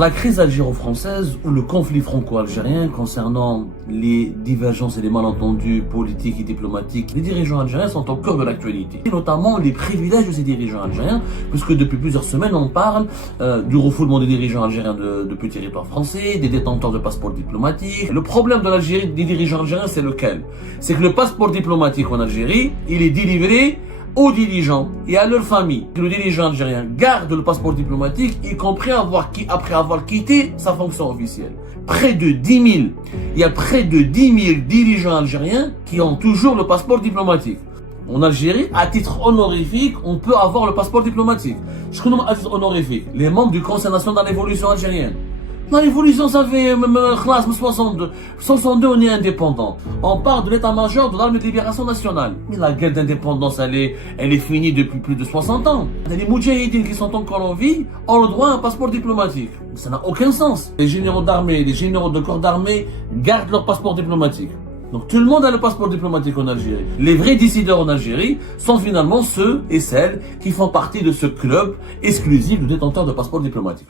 La crise algéro-française ou le conflit franco-algérien concernant les divergences et les malentendus politiques et diplomatiques, les dirigeants algériens sont au cœur de l'actualité. Et notamment les privilèges de ces dirigeants algériens, puisque depuis plusieurs semaines on parle du refoulement des dirigeants algériens depuis le territoire français, des détenteurs de passeports diplomatiques. Le problème de l'Algérie, des dirigeants algériens, c'est lequel? C'est que le passeport diplomatique en Algérie, il est délivré aux dirigeants et à leurs familles. Le dirigeant algérien garde le passeport diplomatique, y compris après avoir quitté sa fonction officielle. Il y a près de 10 000 dirigeants algériens qui ont toujours le passeport diplomatique. En Algérie, à titre honorifique, on peut avoir le passeport diplomatique. Je connais à titre honorifique les membres du Conseil national d'évolution algérienne. La révolution, ça fait classe 62. 62, on est indépendant. On parle de l'état-major de l'armée de libération nationale. Mais la guerre d'indépendance, elle est finie depuis plus de 60 ans. Les moudjahidines qui sont encore en vie ont le droit à un passeport diplomatique. Ça n'a aucun sens. Les généraux d'armée, les généraux de corps d'armée gardent leur passeport diplomatique. Donc tout le monde a le passeport diplomatique en Algérie. Les vrais décideurs en Algérie sont finalement ceux et celles qui font partie de ce club exclusif de détenteurs de passeports diplomatiques.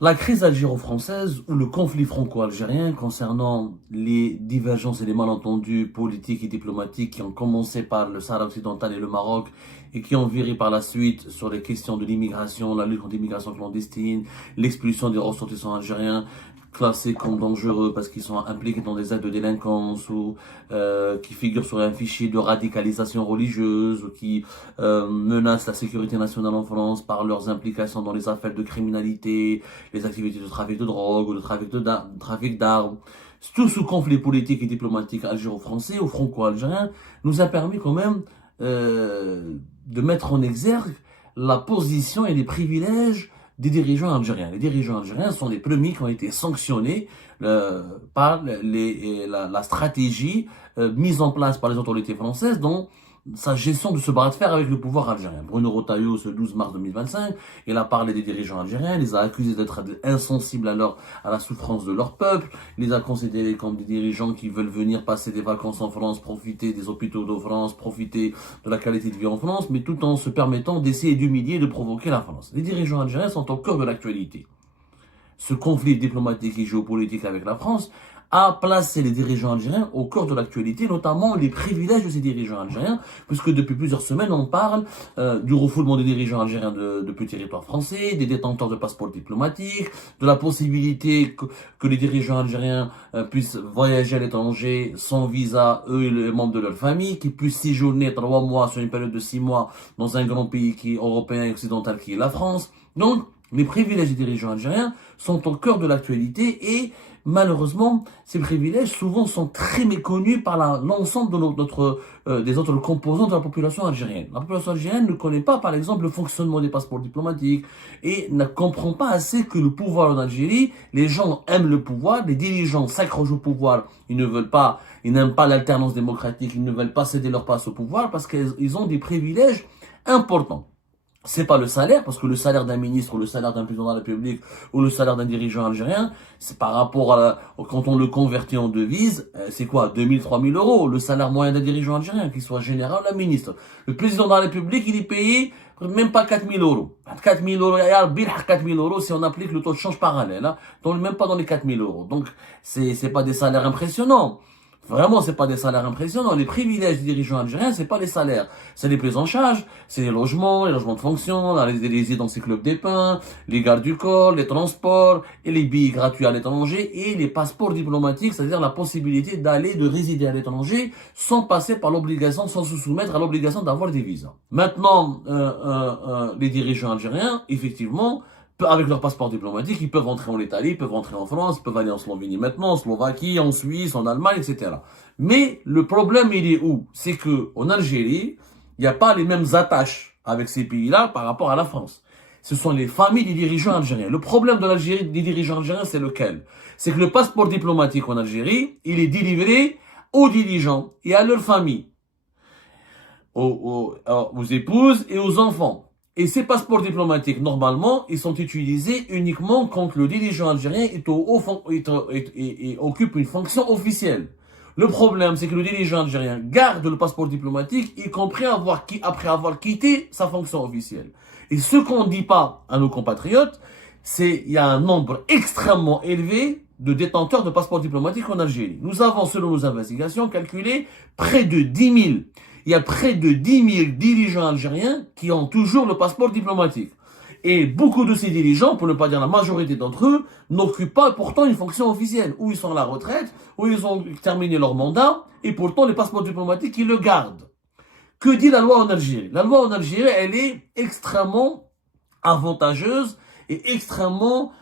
La crise algéro-française ou le conflit franco-algérien concernant les divergences et les malentendus politiques et diplomatiques qui ont commencé par le Sahara occidental et le Maroc et qui ont viré par la suite sur les questions de l'immigration, la lutte contre l'immigration clandestine, l'expulsion des ressortissants algériens classés comme dangereux parce qu'ils sont impliqués dans des actes de délinquance ou qui figurent sur un fichier de radicalisation religieuse ou qui menacent la sécurité nationale en France par leurs implications dans les affaires de criminalité, les activités de trafic de drogue ou de trafic d'armes. Tout ce conflit politique et diplomatique algéro-français ou franco-algérien nous a permis quand même de mettre en exergue la position et les privilèges des dirigeants algériens. Les dirigeants algériens sont les premiers qui ont été sanctionnés par la stratégie mise en place par les autorités françaises dans sa gestion de ce bras de fer avec le pouvoir algérien. Bruno Retailleau, ce 12 mars 2025, il a parlé des dirigeants algériens, il les a accusés d'être insensibles à la souffrance de leur peuple, il les a considérés comme des dirigeants qui veulent venir passer des vacances en France, profiter des hôpitaux de France, profiter de la qualité de vie en France, mais tout en se permettant d'essayer d'humilier et de provoquer la France. Les dirigeants algériens sont au cœur de l'actualité. Ce conflit diplomatique et géopolitique avec la France a placé les dirigeants algériens au cœur de l'actualité, notamment les privilèges de ces dirigeants algériens, puisque depuis plusieurs semaines, on parle du refoulement des dirigeants algériens depuis le territoire français, des détenteurs de passeports diplomatiques, de la possibilité que les dirigeants algériens puissent voyager à l'étranger sans visa, eux et les membres de leur famille, qu'ils puissent séjourner 3 mois sur une période de 6 mois dans un grand pays européen et occidental qui est la France. Donc, les privilèges des dirigeants algériens sont au cœur de l'actualité et malheureusement, ces privilèges souvent sont très méconnus par l'ensemble de des autres composants de la population algérienne. La population algérienne ne connaît pas, par exemple, le fonctionnement des passeports diplomatiques et ne comprend pas assez que le pouvoir en Algérie, les gens aiment le pouvoir, les dirigeants s'accrochent au pouvoir, ils n'aiment pas l'alternance démocratique, ils ne veulent pas céder leur place au pouvoir parce qu'ils ont des privilèges importants. C'est pas le salaire, parce que le salaire d'un ministre ou le salaire d'un président de la République ou le salaire d'un dirigeant algérien, c'est par rapport quand on le convertit en devise, c'est quoi? 2000, 3000 euros, le salaire moyen d'un dirigeant algérien, qu'il soit général ou ministre. Le président de la République, il est payé même pas 4000 euros. 4000 euros, 4000 euros si on applique le taux de change parallèle, hein, même pas dans les 4000 euros. Donc, c'est pas des salaires impressionnants. Vraiment, c'est pas des salaires impressionnants. Les privilèges des dirigeants algériens, c'est pas les salaires. C'est les prises en charge, c'est les logements de fonction, les résidences et clubs des pins, les gardes du corps, les transports, et les billets gratuits à l'étranger, et les passeports diplomatiques, c'est-à-dire la possibilité de résider à l'étranger sans passer par l'obligation, sans se soumettre à l'obligation d'avoir des visas. Maintenant, les dirigeants algériens, effectivement, avec leur passeport diplomatique, ils peuvent entrer en Italie, ils peuvent entrer en France, ils peuvent aller en Slovénie maintenant, en Slovaquie, en Suisse, en Allemagne, etc. Mais le problème, il est où? C'est que en Algérie, il n'y a pas les mêmes attaches avec ces pays-là par rapport à la France. Ce sont les familles des dirigeants algériens. Le problème de l'Algérie, des dirigeants algériens, c'est lequel? C'est que le passeport diplomatique en Algérie, il est délivré aux dirigeants et à leurs familles, aux épouses et aux enfants. Et ces passeports diplomatiques, normalement, ils sont utilisés uniquement quand le dirigeant algérien occupe une fonction officielle. Le problème, c'est que le dirigeant algérien garde le passeport diplomatique, y compris après avoir quitté sa fonction officielle. Et ce qu'on ne dit pas à nos compatriotes, c'est qu'il y a un nombre extrêmement élevé de détenteurs de passeports diplomatiques en Algérie. Nous avons, selon nos investigations, calculé près de 10 000. Il y a près de 10 000 dirigeants algériens qui ont toujours le passeport diplomatique. Et beaucoup de ces dirigeants, pour ne pas dire la majorité d'entre eux, n'occupent pas pourtant une fonction officielle, où ils sont à la retraite, où ils ont terminé leur mandat, et pourtant les passeports diplomatiques, ils le gardent. Que dit la loi en Algérie? La loi en Algérie, elle est extrêmement avantageuse et extrêmement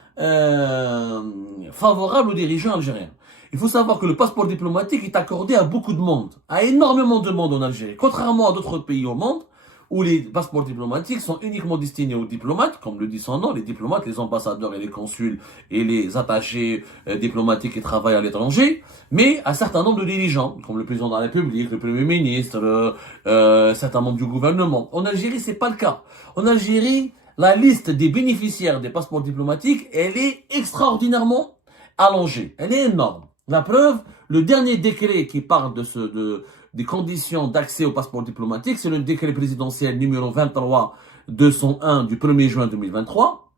favorable aux dirigeants algériens. Il faut savoir que le passeport diplomatique est accordé à beaucoup de monde, à énormément de monde en Algérie. Contrairement à d'autres pays au monde, où les passeports diplomatiques sont uniquement destinés aux diplomates, comme le dit son nom, les diplomates, les ambassadeurs et les consuls et les attachés diplomatiques qui travaillent à l'étranger, mais un certain nombre de dirigeants, comme le président de la République, le Premier ministre, certains membres du gouvernement. En Algérie, c'est pas le cas. En Algérie, la liste des bénéficiaires des passeports diplomatiques, elle est extraordinairement allongée. Elle est énorme. La preuve, le dernier décret qui parle des conditions d'accès au passeport diplomatique, c'est le décret présidentiel numéro 23-201 du 1er juin 2023,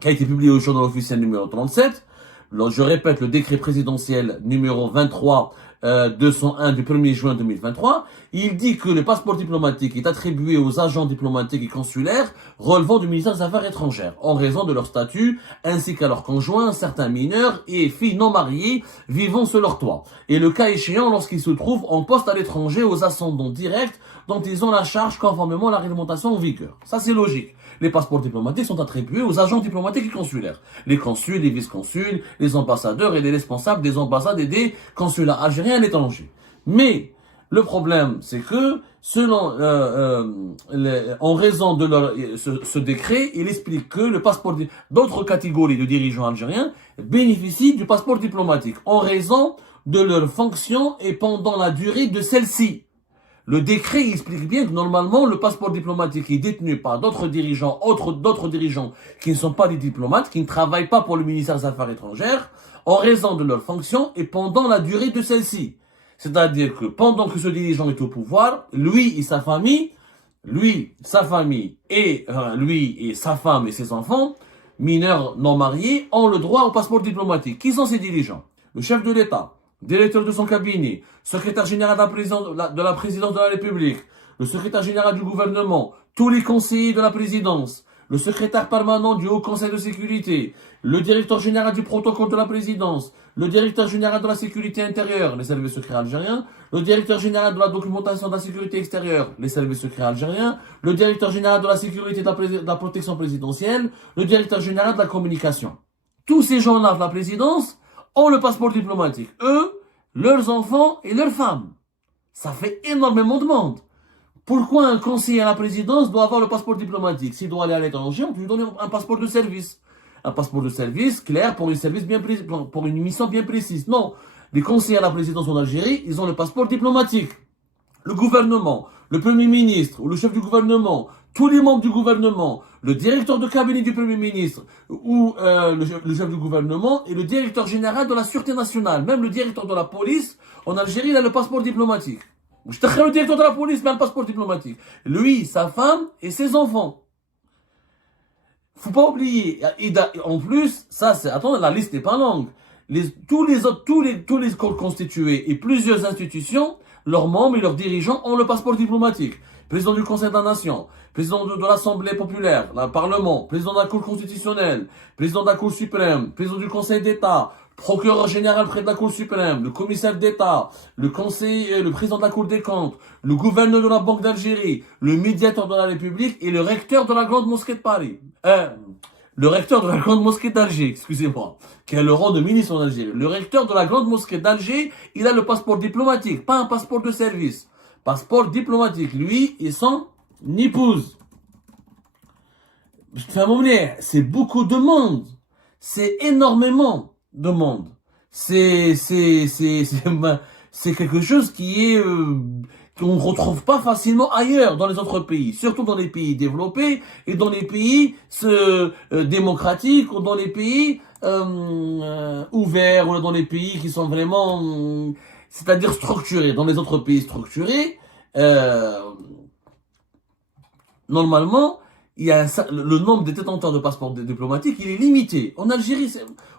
qui a été publié au journal officiel numéro 37. Je répète, le décret présidentiel numéro 23-201 du 1er juin 2023, il dit que le passeport diplomatique est attribué aux agents diplomatiques et consulaires relevant du ministère des Affaires étrangères, en raison de leur statut, ainsi qu'à leurs conjoints, certains mineurs et filles non mariées vivant sous leur toit. Et le cas échéant, lorsqu'ils se trouvent en poste à l'étranger aux ascendants directs dont ils ont la charge conformément à la réglementation en vigueur. Ça, c'est logique. Les passeports diplomatiques sont attribués aux agents diplomatiques et consulaires. Les consuls, les vice-consuls, les ambassadeurs et les responsables des ambassades et des consulats algériens à l'étranger. Mais le problème, c'est que selon, en raison de ce décret, il explique que le passeport d'autres catégories de dirigeants algériens bénéficient du passeport diplomatique en raison de leur fonction et pendant la durée de celle-ci. Le décret explique bien que normalement, le passeport diplomatique est détenu par d'autres dirigeants qui ne sont pas des diplomates, qui ne travaillent pas pour le ministère des Affaires étrangères, en raison de leur fonction et pendant la durée de celle-ci. C'est-à-dire que pendant que ce dirigeant est au pouvoir, lui et sa famille et sa femme et ses enfants, mineurs non mariés, ont le droit au passeport diplomatique. Qui sont ces dirigeants? Le chef de l'État, directeur de son cabinet, secrétaire général de la présidence de la République, le secrétaire général du gouvernement, tous les conseillers de la présidence, le secrétaire permanent du Haut Conseil de sécurité, le directeur général du protocole de la présidence, le directeur général de la sécurité intérieure, les services secrets algériens, le directeur général de la documentation de la sécurité extérieure, les services secrets algériens, le directeur général de la sécurité de la protection présidentielle, le directeur général de la communication. Tous ces gens-là de la présidence ont le passeport diplomatique. Eux, leurs enfants et leurs femmes. Ça fait énormément de monde. Pourquoi un conseiller à la présidence doit avoir le passeport diplomatique? S'il doit aller à l'étranger, on peut lui donner un passeport de service. Un passeport de service clair pour pour une mission bien précise. Non. Les conseillers à la présidence en Algérie, ils ont le passeport diplomatique. Le gouvernement, le premier ministre ou le chef du gouvernement, tous les membres du gouvernement, le directeur de cabinet du premier ministre ou le chef du gouvernement et le directeur général de la sûreté nationale, même le directeur de la police en Algérie, il a le passeport diplomatique. Le directeur de la police a un passeport diplomatique. Lui, sa femme et ses enfants. Faut pas oublier. Et en plus, attends, la liste n'est pas longue. Tous les corps constitués et plusieurs institutions, leurs membres et leurs dirigeants ont le passeport diplomatique. Président du Conseil de la Nation, président de l'Assemblée populaire, le Parlement, président de la Cour constitutionnelle, président de la Cour suprême, président du Conseil d'État, procureur général près de la Cour suprême, le commissaire d'État, le président de la Cour des comptes, le gouverneur de la Banque d'Algérie, le médiateur de la République et le recteur de la Grande Mosquée de Paris. Le recteur de la Grande Mosquée d'Alger, excusez-moi, qui a le rang de ministre en Algérie. Le recteur de la Grande Mosquée d'Alger, il a le passeport diplomatique, pas un passeport de service. Passeport diplomatique, lui et son épouse. C'est beaucoup de monde. C'est énormément de monde. C'est quelque chose qu'on ne retrouve pas facilement ailleurs dans les autres pays, surtout dans les pays développés et dans les pays démocratiques ou dans les pays ouverts ou dans les pays qui sont vraiment, c'est-à-dire structurés. Dans les autres pays structurés, normalement, le nombre de détenteurs de passeports diplomatiques, il est limité. En Algérie,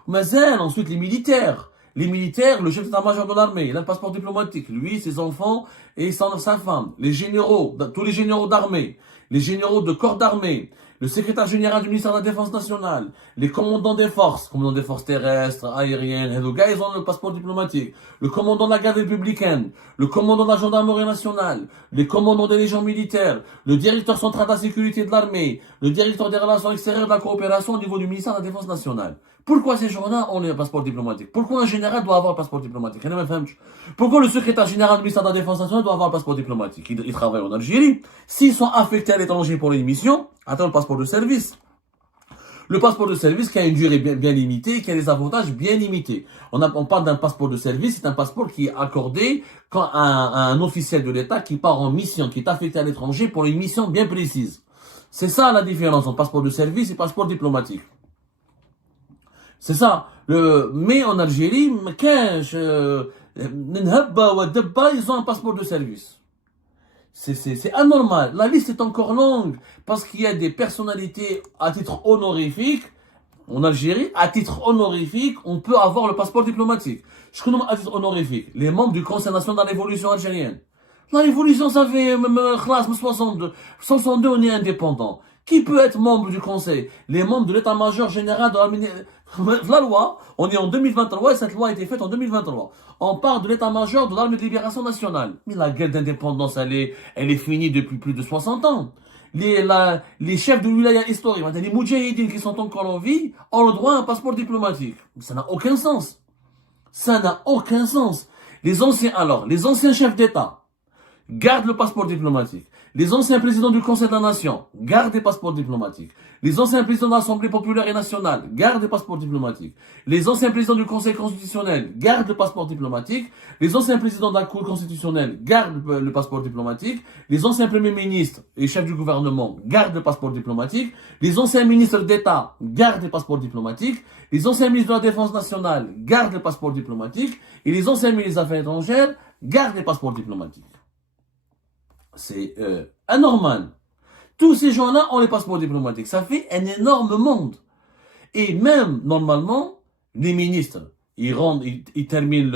Mazel, ensuite les militaires. Les militaires, le chef d'état-major de l'armée, il a le passeport diplomatique. Lui, ses enfants et sa femme. Les généraux, tous les généraux d'armée, les généraux de corps d'armée, le secrétaire général du ministère de la Défense nationale, les commandants des forces terrestres, aériennes, et les gars, ils ont le passeport diplomatique. Le commandant de la garde républicaine, le commandant de la gendarmerie nationale, les commandants des légions militaires, le directeur central de la sécurité de l'armée, le directeur des relations extérieures de la coopération au niveau du ministère de la Défense nationale. Pourquoi ces gens-là ont le passeport diplomatique? Pourquoi un général doit avoir un passeport diplomatique? Pourquoi le secrétaire général du ministère de la Défense nationale doit avoir un passeport diplomatique? Il travaille en Algérie. S'ils sont affectés à l'étranger pour une mission, attends le passeport de service. Le passeport de service qui a une durée bien limitée, qui a des avantages bien limités. On parle d'un passeport de service, c'est un passeport qui est accordé quand un officiel de l'État qui part en mission, qui est affecté à l'étranger pour une mission bien précise. C'est ça la différence entre passeport de service et passeport diplomatique. C'est ça. Mais en Algérie, ils ont un passeport de service. C'est anormal. La liste est encore longue parce qu'il y a des personnalités à titre honorifique. En Algérie, à titre honorifique, on peut avoir le passeport diplomatique. Je connais à titre honorifique les membres du Conseil national de la révolution algérienne. La révolution, ça fait 62. 62, on est indépendant. Qui peut être membre du Conseil? Les membres de l'état-major général de la loi, on est en 2023 et cette loi a été faite en 2023. On parle de l'état-major de l'armée de libération nationale. Mais la guerre d'indépendance, elle est finie depuis plus de 60 ans. Les chefs de wilaya historique, les moudjahidines qui sont encore en vie, ont le droit à un passeport diplomatique. Ça n'a aucun sens. Ça n'a aucun sens. Les anciens chefs d'État gardent le passeport diplomatique. Les anciens présidents du Conseil de la Nation gardent des passeports diplomatiques. Les anciens présidents de l'Assemblée populaire et nationale gardent des passeports diplomatiques. Les anciens présidents du Conseil constitutionnel gardent le passeport diplomatique. Les anciens présidents de la Cour constitutionnelle gardent le passeport diplomatique. Les anciens premiers ministres et chefs du gouvernement gardent le passeport diplomatique. Les anciens ministres d'État gardent les passeports diplomatiques. Les anciens ministres de la Défense nationale gardent le passeport diplomatique. Et les anciens ministres des Affaires étrangères gardent les passeports diplomatiques. C'est anormal. Tous ces gens-là ont les passeports diplomatiques. Ça fait un énorme monde. Et même, normalement, les ministres, ils terminent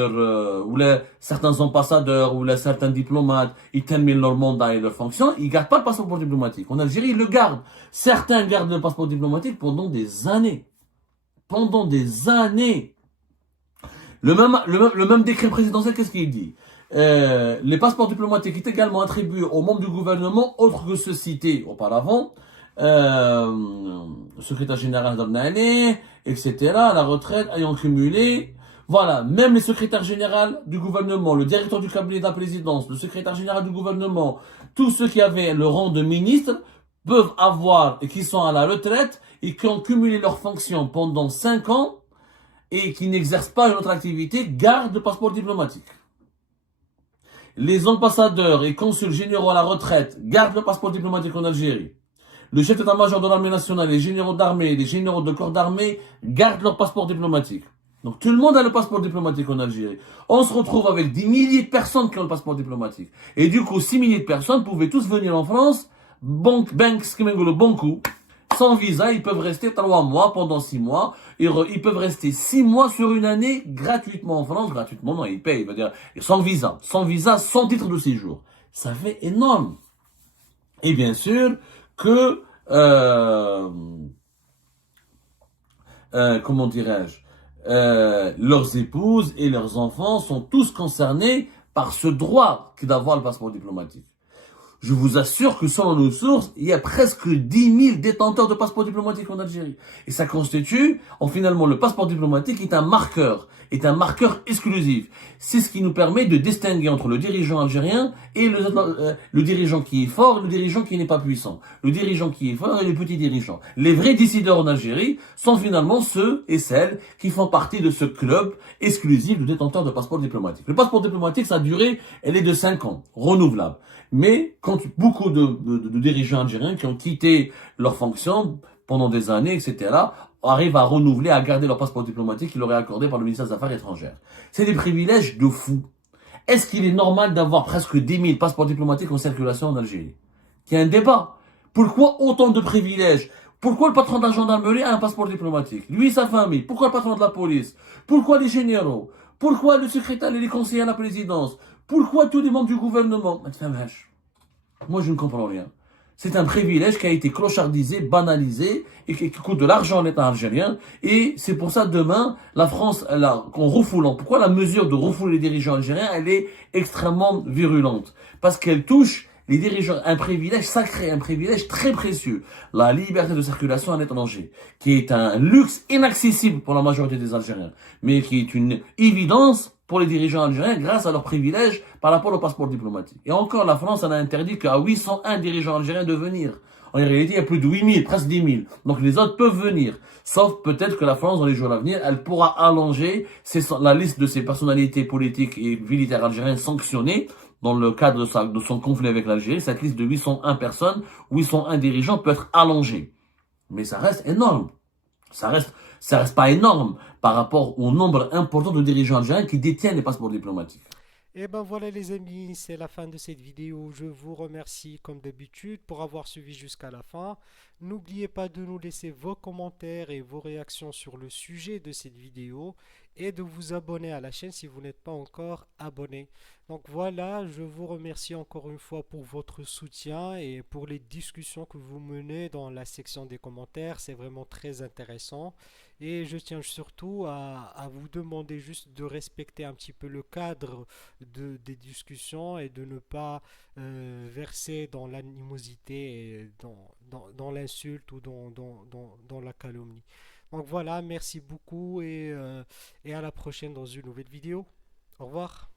certains ambassadeurs, certains diplomates, ils terminent leur mandat et leur fonction, ils gardent pas le passeport diplomatique. En Algérie, ils le gardent. Certains gardent le passeport diplomatique pendant des années. Pendant des années. Le même décret présidentiel, qu'est-ce qu'il dit? Les passeports diplomatiques est également attribués aux membres du gouvernement, autres que ceux cités auparavant, secrétaire général d'Arnane, etc., à la retraite, ayant cumulé, voilà, même les secrétaires généraux du gouvernement, le directeur du cabinet de la présidence, le secrétaire général du gouvernement, tous ceux qui avaient le rang de ministre, peuvent avoir, et qui sont à la retraite, et qui ont cumulé leurs fonctions pendant 5 ans, et qui n'exercent pas une autre activité, gardent le passeport diplomatique. Les ambassadeurs et consuls généraux à la retraite gardent le passeport diplomatique en Algérie. Le chef d'état-major de l'armée nationale, les généraux d'armée, les généraux de corps d'armée gardent leur passeport diplomatique. Donc tout le monde a le passeport diplomatique en Algérie. On se retrouve avec des milliers de personnes qui ont le passeport diplomatique. Et du coup, 6 milliers de personnes pouvaient tous venir en France, le bon coup, sans visa, ils peuvent rester 3 mois, pendant 6 mois. Ils peuvent rester 6 mois sur une année gratuitement en France. Gratuitement, non, ils payent. Sans visa, sans titre de séjour. Ça fait énorme. Et bien sûr que, comment dirais-je, leurs épouses et leurs enfants sont tous concernés par ce droit d'avoir le passeport diplomatique. Je vous assure que selon nos sources, il y a presque 10 000 détenteurs de passeports diplomatiques en Algérie. Et ça constitue, finalement, le passeport diplomatique est un marqueur exclusif. C'est ce qui nous permet de distinguer entre le dirigeant algérien et le dirigeant qui est fort et le dirigeant qui n'est pas puissant. Le dirigeant qui est fort et le petit dirigeant. Les vrais décideurs en Algérie sont finalement ceux et celles qui font partie de ce club exclusif de détenteurs de passeports diplomatiques. Le passeport diplomatique, sa durée, elle est de 5 ans, renouvelable. Mais quand beaucoup de dirigeants algériens qui ont quitté leur fonction pendant des années, etc., arrivent à renouveler, à garder leur passeport diplomatique qui leur est accordé par le ministère des Affaires étrangères. C'est des privilèges de fou. Est-ce qu'il est normal d'avoir presque 10 000 passeports diplomatiques en circulation en Algérie? Il y a un débat. Pourquoi autant de privilèges? Pourquoi le patron de la gendarmerie a un passeport diplomatique? Lui et sa famille. Pourquoi le patron de la police? Pourquoi les généraux? Pourquoi le secrétaire et les conseillers à la présidence? Pourquoi tous les membres du gouvernement? Moi, je ne comprends rien. C'est un privilège qui a été clochardisé, banalisé et qui coûte de l'argent à l'État algérien. Et c'est pour ça, demain, la France, en refoulant, pourquoi la mesure de refouler les dirigeants algériens, elle est extrêmement virulente? Parce qu'elle touche les dirigeants, un privilège sacré, un privilège très précieux, la liberté de circulation à l'étranger, qui est un luxe inaccessible pour la majorité des Algériens, mais qui est une évidence pour les dirigeants algériens grâce à leurs privilèges par rapport au passeport diplomatique. Et encore, la France en a interdit qu'à 801 dirigeants algériens de venir. En réalité, il y a plus de 8000, presque 10 000. Donc les autres peuvent venir. Sauf peut-être que la France, dans les jours à venir, elle pourra allonger la liste de ses personnalités politiques et militaires algériennes sanctionnées dans le cadre de son conflit avec l'Algérie. Cette liste de 801 personnes, 801 dirigeants peut être allongée. Mais ça reste énorme. Ça reste pas énorme par rapport au nombre important de dirigeants algériens qui détiennent les passeports diplomatiques. Et ben voilà les amis, c'est la fin de cette vidéo. Je vous remercie comme d'habitude pour avoir suivi jusqu'à la fin. N'oubliez pas de nous laisser vos commentaires et vos réactions sur le sujet de cette vidéo et de vous abonner à la chaîne si vous n'êtes pas encore abonné. Donc voilà, je vous remercie encore une fois pour votre soutien et pour les discussions que vous menez dans la section des commentaires. C'est vraiment très intéressant. Et je tiens surtout à vous demander juste de respecter un petit peu le cadre des discussions et de ne pas verser dans l'animosité, et dans l'insulte ou dans la calomnie. Donc voilà, merci beaucoup et à la prochaine dans une nouvelle vidéo. Au revoir.